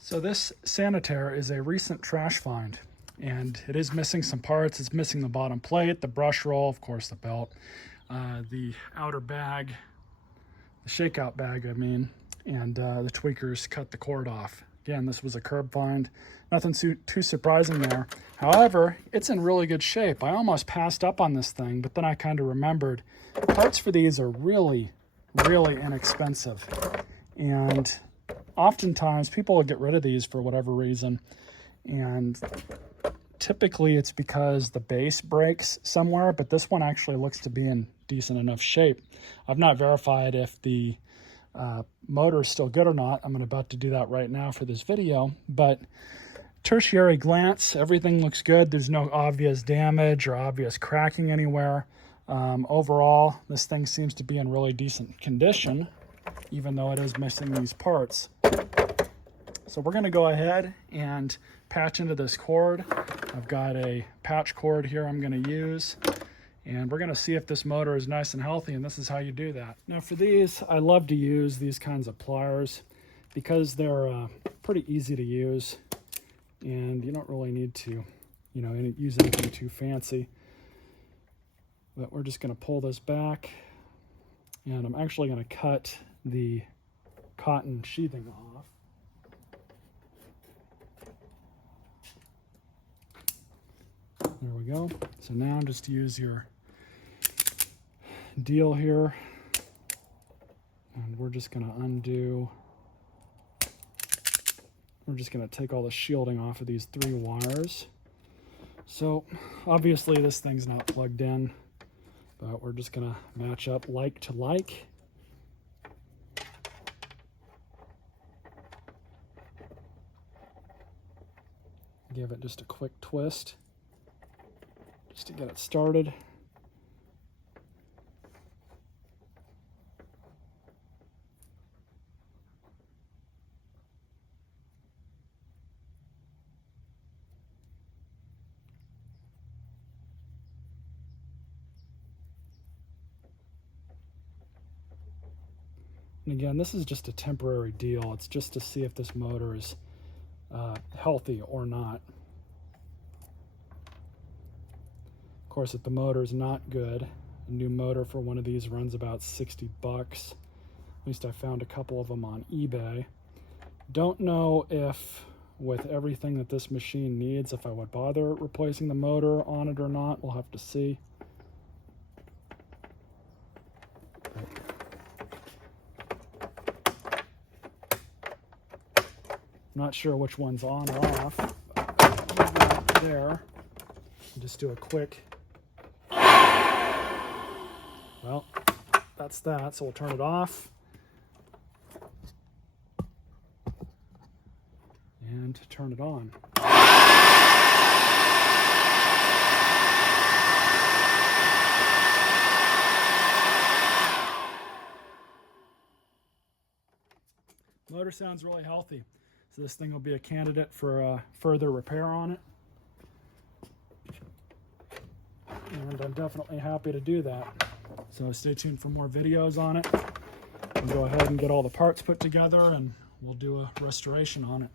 So this Sanitaire is a recent trash find, and it is missing some parts. It's missing the bottom plate, the brush roll, of course the belt, the outer bag, the shakeout bag I mean, and the tweakers cut the cord off. Again, this was a curb find. Nothing too surprising there. However, it's in really good shape. I almost passed up on this thing, but then I kind of remembered parts for these are really, really inexpensive. And oftentimes people will get rid of these for whatever reason. And typically it's because the base breaks somewhere, but this one actually looks to be in decent enough shape. I've not verified if the motor is still good or not. I'm about to do that right now for this video, but tertiary glance, everything looks good. There's no obvious damage or obvious cracking anywhere. Overall, this thing seems to be in really decent condition, even though it is missing these parts. So we're going to go ahead and patch into this cord. I've got a patch cord here I'm going to use, and we're going to see if this motor is nice and healthy, and this is how you do that. Now for these, I love to use these kinds of pliers because they're pretty easy to use, and you don't really need to, use anything too fancy. But we're just going to pull this back, and I'm actually going to cut the cotton sheathing off. There we go. So now just use your deal here, and we're just going to undo. We're just going to take all the shielding off of these 3 wires. So obviously this thing's not plugged in, but we're just going to match up like to like. Give it just a quick twist just to get it started. And again, this is just a temporary deal. It's just to see if this motor is healthy or not. Of course, if the motor is not good, a new motor for one of these runs about 60 bucks. At least I found a couple of them on eBay. Don't know if with everything that this machine needs, if I would bother replacing the motor on it or not. We'll have to see. Not sure which one's on or off. There. Just do a quick. Well, that's that. So we'll turn it off. And turn it on. Motor sounds really healthy. So this thing will be a candidate for further repair on it. And I'm definitely happy to do that. So stay tuned for more videos on it. I'll go ahead and get all the parts put together, and we'll do a restoration on it.